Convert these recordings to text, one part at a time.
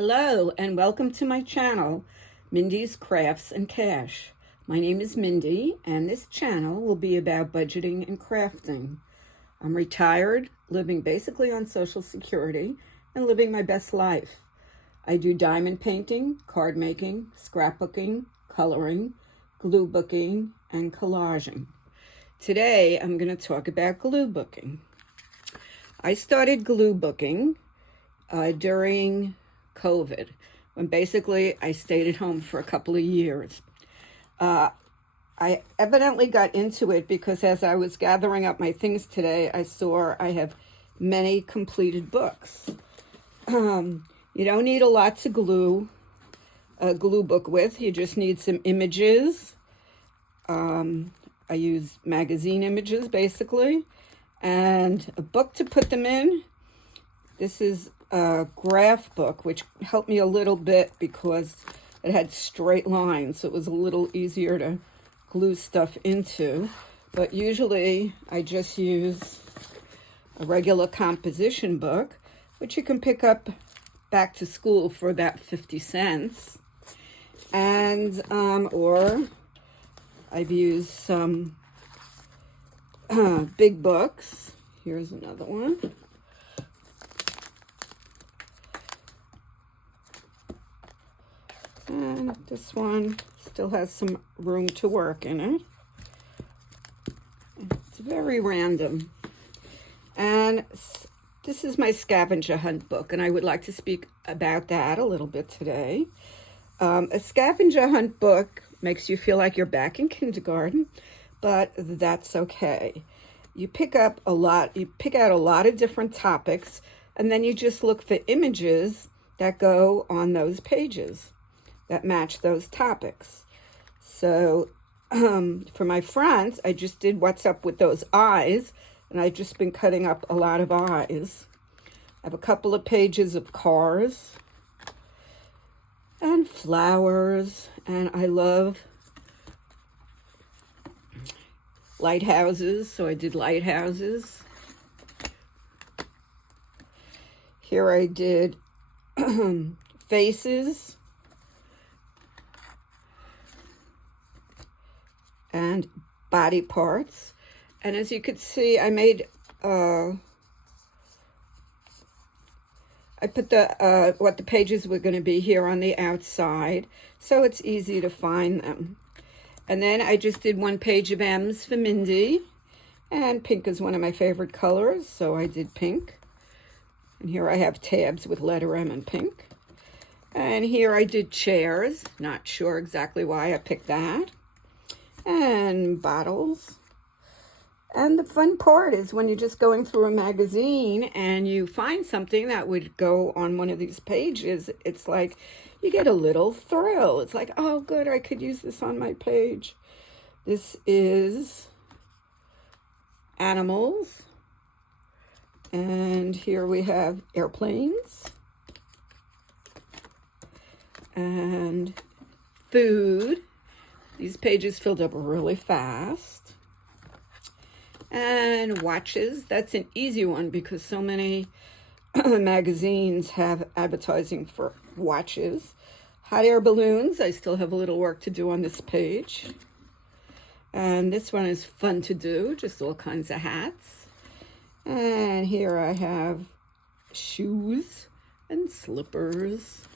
Hello and welcome to my channel, Mindy's Crafts and Cash. My name is Mindy and this channel will be about budgeting and crafting. I'm retired, living basically on Social Security and living my best life. I do diamond painting, card making, scrapbooking, coloring, glue booking, and collaging. Today I'm going to talk about glue booking. I started glue booking during COVID, when basically I stayed at home for a couple of years. I evidently got into it because as I was gathering up my things today, I saw I have many completed books. You don't need a lot to glue a glue book with. You just need some images. I use magazine images basically, and a book to put them in. This is a graph book, which helped me a little bit because it had straight lines, so it was a little easier to glue stuff into. But usually I just use a regular composition book, which you can pick up back to school for about 50 cents. And, or I've used some big books. Here's another one. And this one still has some room to work in it. It's very random. And this is my scavenger hunt book, and I would like to speak about that a little bit today. A scavenger hunt book makes you feel like you're back in kindergarten, but that's okay. You pick out a lot of different topics, and then you just look for images that go on those pages that match those topics. So for my friends, I just did what's up with those eyes, and I've just been cutting up a lot of eyes. I have a couple of pages of cars and flowers, and I love lighthouses, so I did lighthouses. Here I did faces and body parts. And as you could see, I made I put the what the pages were going to be here on the outside, so it's easy to find them. And then I just did one page of M's for Mindy, and pink is one of my favorite colors, so I did pink. And here I have tabs with letter M and pink. And here I did chairs, not sure exactly why I picked that. And bottles. And the fun part is when you're just going through a magazine and you find something that would go on one of these pages, it's like you get a little thrill. It's like, oh good, I could use this on my page. This is animals, and here we have airplanes and food. These pages filled up really fast. And watches. That's an easy one because so many magazines have advertising for watches. Hot air balloons. I still have a little work to do on this page. And this one is fun to do. Just all kinds of hats. And here I have shoes and slippers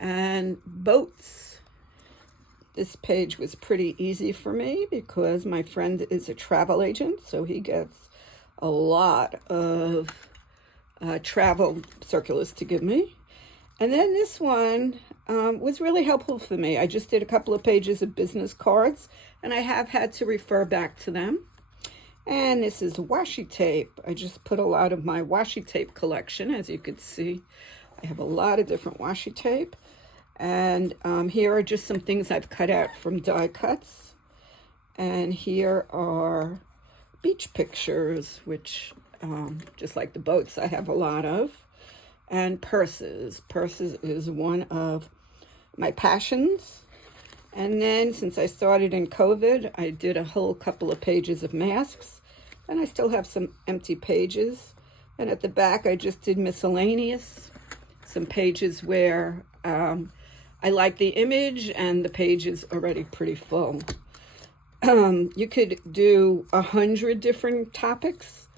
and boats. This page was pretty easy for me because my friend is a travel agent, so he gets a lot of travel circulars to give me. And then this one was really helpful for me. I just did a couple of pages of business cards, and I have had to refer back to them. And this is washi tape. I just put a lot of my washi tape collection. As you could see, I have a lot of different washi tape. And here are just some things I've cut out from die cuts. And here are beach pictures, which, just like the boats, I have a lot of. And purses. Purses is one of my passions. And then since I started in COVID, I did a whole couple of pages of masks. And I still have some empty pages. And at the back, I just did miscellaneous. some pages where I like the image and the page is already pretty full. You could do 100 different topics,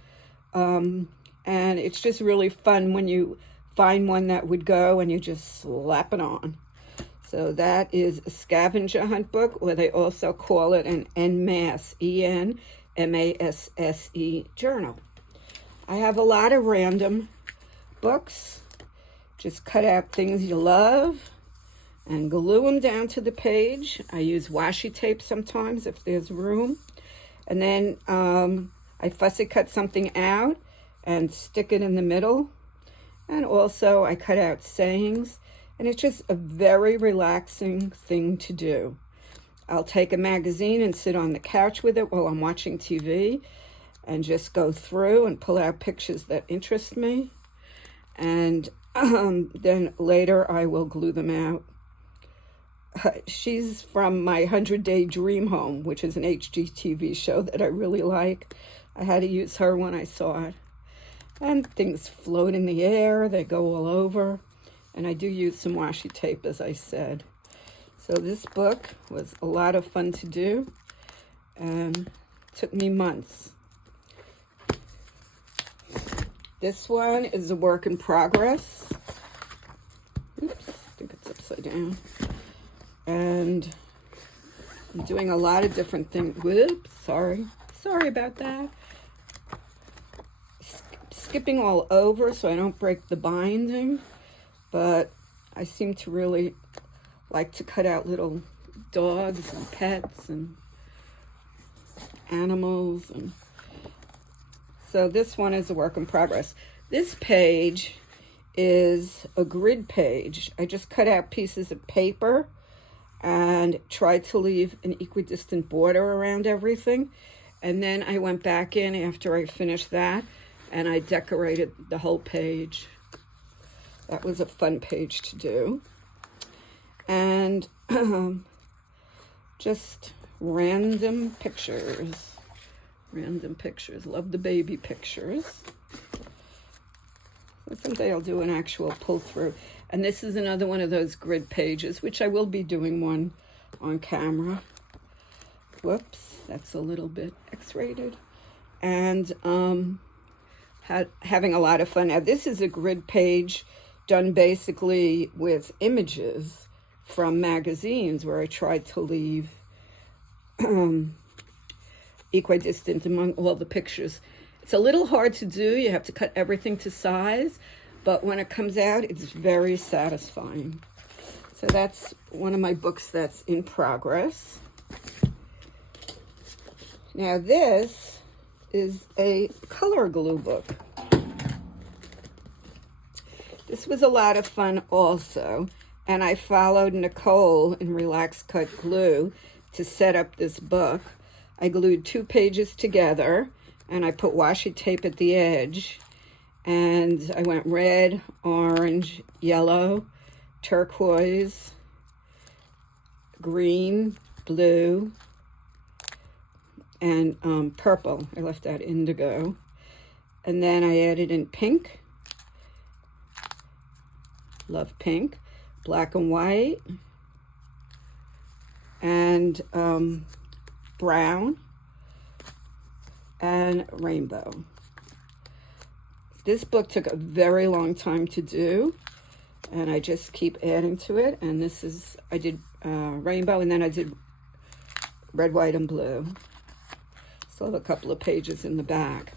and it's just really fun when you find one that would go and you just slap it on. So that is a scavenger hunt book, or they also call it an NMASSE, ENMASSE journal. I have a lot of random books. Just cut out things you love and glue them down to the page. I use washi tape sometimes if there's room. And then I fussy cut something out and stick it in the middle. And also I cut out sayings. And it's just a very relaxing thing to do. I'll take a magazine and sit on the couch with it while I'm watching TV and just go through and pull out pictures that interest me. And then later I will glue them out. She's from my 100-Day Dream Home, which is an HGTV show that I really like. I had to use her when I saw it. And things float in the air, they go all over. And I do use some washi tape, as I said. So this book was a lot of fun to do, and took me months. This one is a work in progress. Oops, I think it's upside down. And I'm doing a lot of different things. Whoops, sorry about that. Skipping all over so I don't break the binding. But I seem to really like to cut out little dogs and pets and animals. And so this one is a work in progress. This page is a grid page. I just cut out pieces of paper and tried to leave an equidistant border around everything. And then I went back in after I finished that and I decorated the whole page. That was a fun page to do. And just random pictures. Love the baby pictures. So someday I'll do an actual pull through. And this is another one of those grid pages, which I will be doing one on camera. Whoops, that's a little bit X-rated. And having a lot of fun. Now this is a grid page done basically with images from magazines where I tried to leave equidistant among all the pictures. It's a little hard to do. You have to cut everything to size, but when it comes out, it's very satisfying. So that's one of my books that's in progress. Now this is a color glue book. This was a lot of fun also, and I followed Nicole in Relax Cut Glue to set up this book. I glued 2 pages together, and I put washi tape at the edge, and I went red, orange, yellow, turquoise, green, blue, and purple. I left out indigo. And then I added in pink. Love pink. Black and white. And brown. And rainbow. This book took a very long time to do. And I just keep adding to it. And this is, I did rainbow, and then I did red, white, and blue. Still have a couple of pages in the back.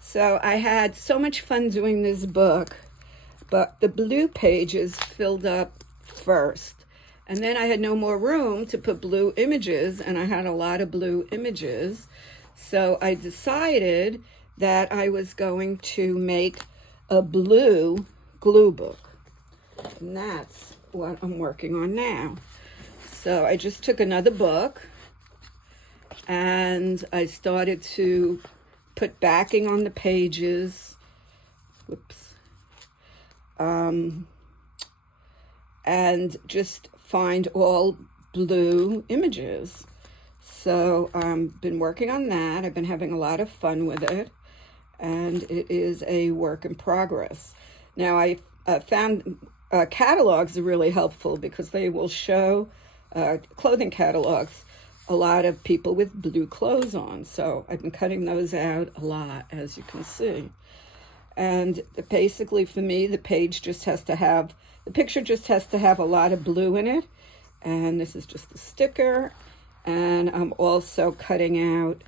So I had so much fun doing this book, but the blue pages filled up first. And then I had no more room to put blue images, and I had a lot of blue images. So I decided that I was going to make a blue glue book. And that's what I'm working on now. So I just took another book, and I started to put backing on the pages. Whoops. And just find all blue images. So I've been working on that. I've been having a lot of fun with it. And it is a work in progress. Now, I found catalogs are really helpful because they will show clothing catalogs a lot of people with blue clothes on. So I've been cutting those out a lot, as you can see. And basically for me, the picture just has to have a lot of blue in it. And this is just a sticker. And I'm also cutting out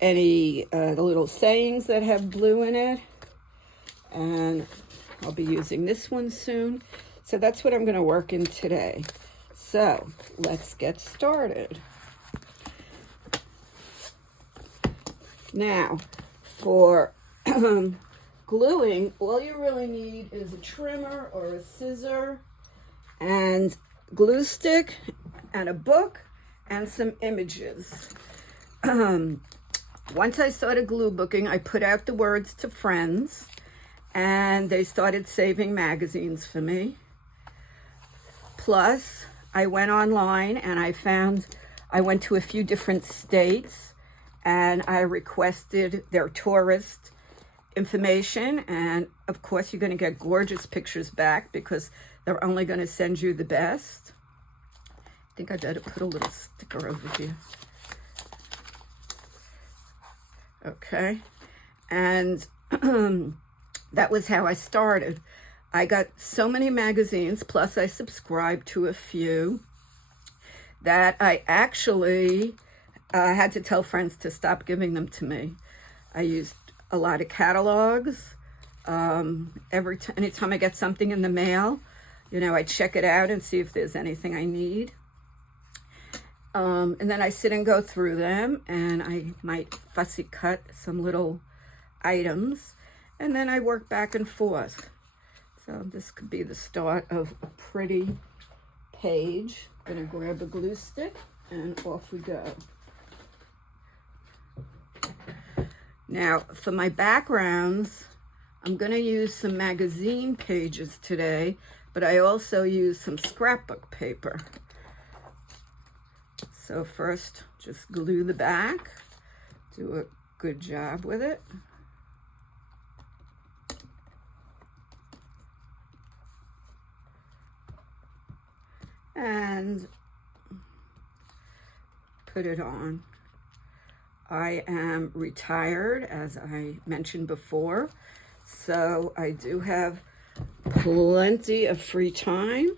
any the little sayings that have blue in it. And I'll be using this one soon. So that's what I'm going to work in today. So let's get started. Now, for gluing, all you really need is a trimmer or a scissor and glue stick and a book and some images. Once I started glue booking, I put out the words to friends and they started saving magazines for me. Plus, I went online and I went to a few different states and I requested their tourist information. And of course, you're going to get gorgeous pictures back because they're only going to send you the best. I think I better put a little sticker over here. Okay. And that was how I started. I got so many magazines, plus I subscribed to a few, that I actually had to tell friends to stop giving them to me. I used a lot of catalogs. Anytime I get something in the mail, I check it out and see if there's anything I need. And then I sit and go through them, and I might fussy cut some little items, and then I work back and forth. So this could be the start of a pretty page. I'm gonna grab a glue stick and off we go. Now for my backgrounds, I'm gonna use some magazine pages today, but I also use some scrapbook paper. So first, just glue the back, do a good job with it. And put it on. I am retired, as I mentioned before, so I do have plenty of free time,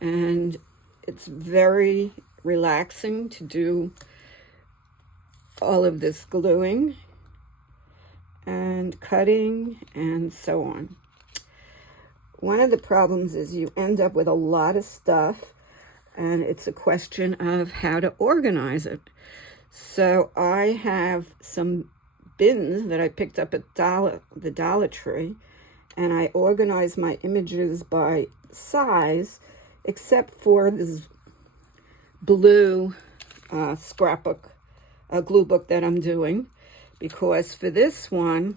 and it's very relaxing to do all of this gluing and cutting and so on. One of the problems is you end up with a lot of stuff, and it's a question of how to organize it. So I have some bins that I picked up at the Dollar Tree, and I organize my images by size, except for this blue scrapbook, glue book that I'm doing, because for this one,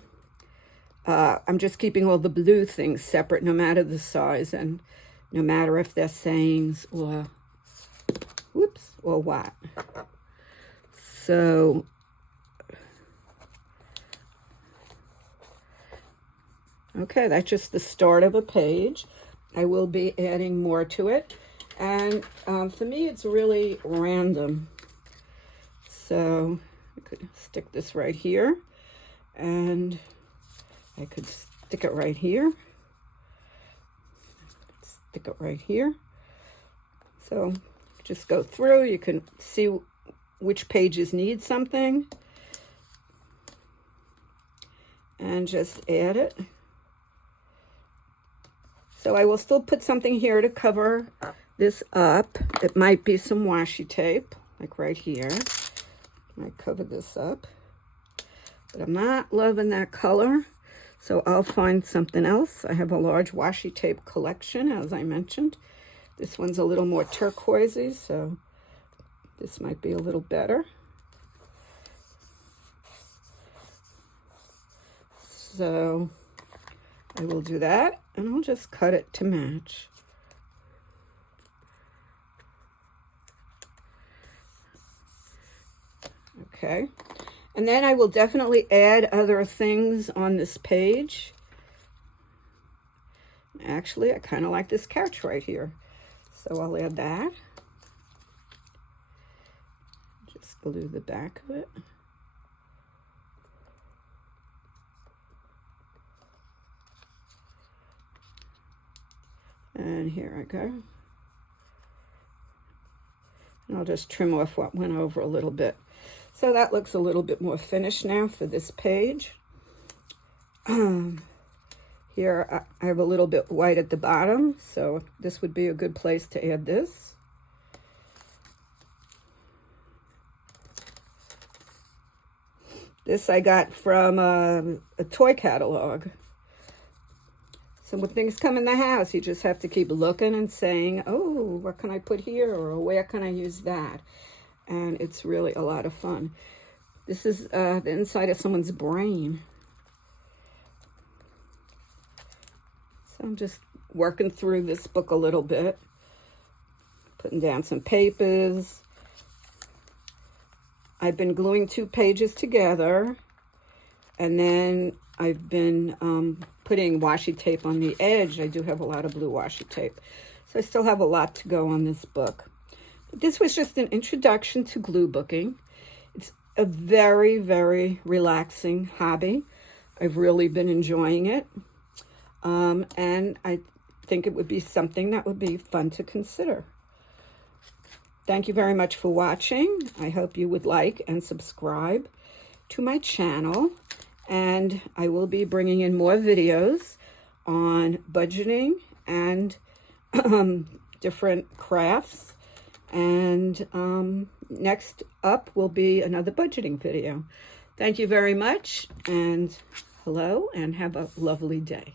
I'm just keeping all the blue things separate, no matter the size and no matter if they're sayings or what. So okay, that's just the start of a page. I will be adding more to it. And for me, it's really random. So I could stick this right here, and I could stick it right here, stick it right here. So just go through, you can see which pages need something, and just add it. So I will still put something here to cover this up. It might be some washi tape, like right here. I cover this up, but I'm not loving that color, so I'll find something else. I have a large washi tape collection, as I mentioned. This one's a little more turquoisey, so this might be a little better. So I will do that, and I'll just cut it to match. Okay, And then I will definitely add other things on this page. Actually, I kind of like this couch right here, so I'll add that. Just glue the back of it. And here I go. And I'll just trim off what went over a little bit. So that looks a little bit more finished now for this page. Here I have a little bit white at the bottom, so this would be a good place to add this. This I got from a toy catalog. So when things come in the house, you just have to keep looking and saying, oh, what can I put here? Or where can I use that? And it's really a lot of fun. This is the inside of someone's brain. So I'm just working through this book a little bit. Putting down some papers. I've been gluing 2 pages together. And then I've been putting washi tape on the edge. I do have a lot of blue washi tape. So I still have a lot to go on this book. But this was just an introduction to glue booking. It's a very, very relaxing hobby. I've really been enjoying it. And I think it would be something that would be fun to consider. Thank you very much for watching. I hope you would like and subscribe to my channel. And I will be bringing in more videos on budgeting and different crafts. And next up will be another budgeting video. Thank you very much, and hello, and have a lovely day.